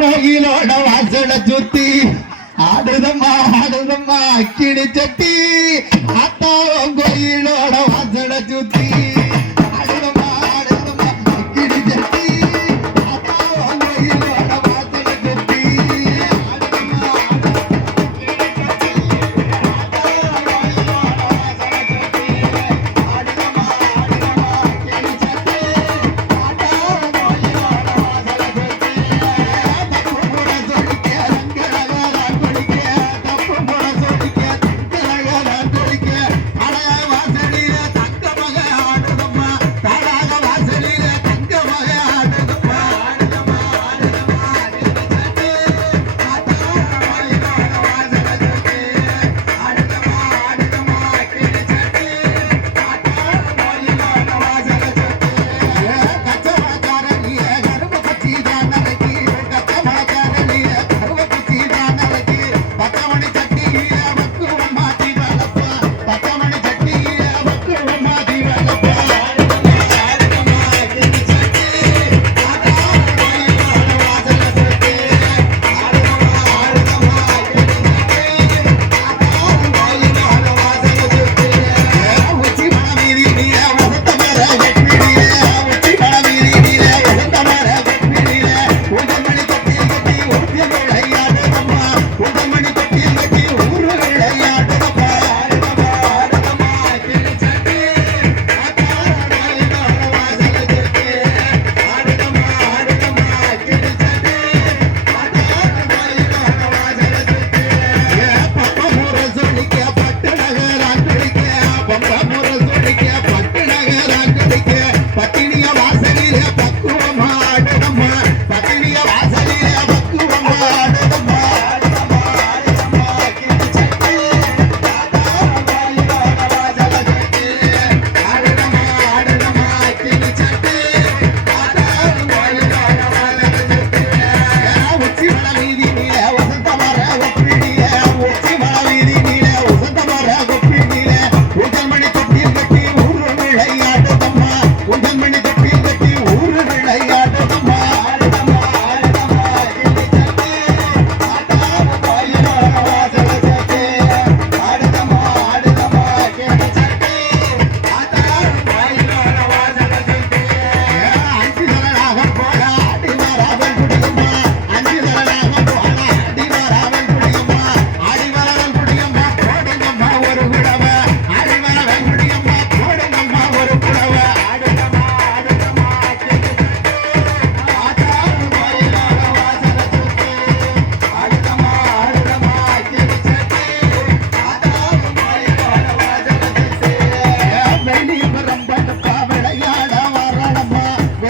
நோயிலோட வாசல சுத்தி. ஆடுதம்மா ஆடுதம்மா கிளி சட்டி. ஆத்தாவும் கோயிலோட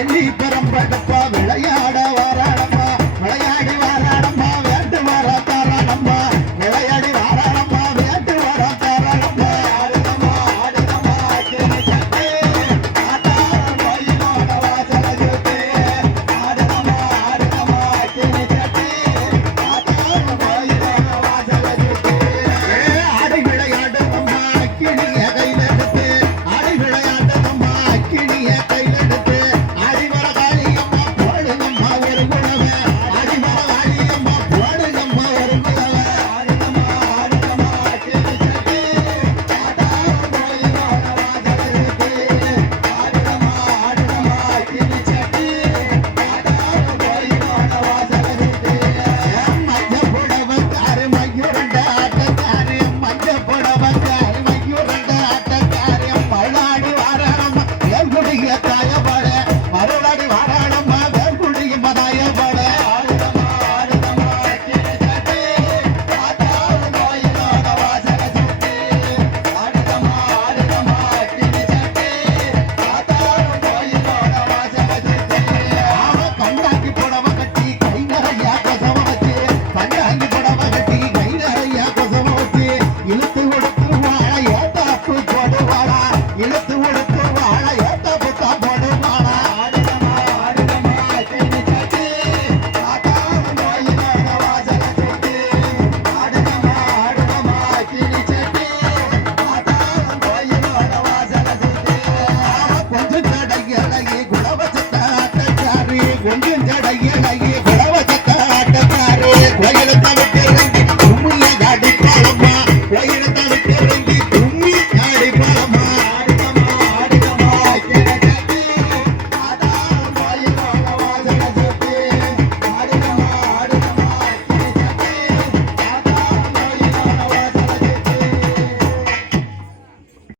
Benny,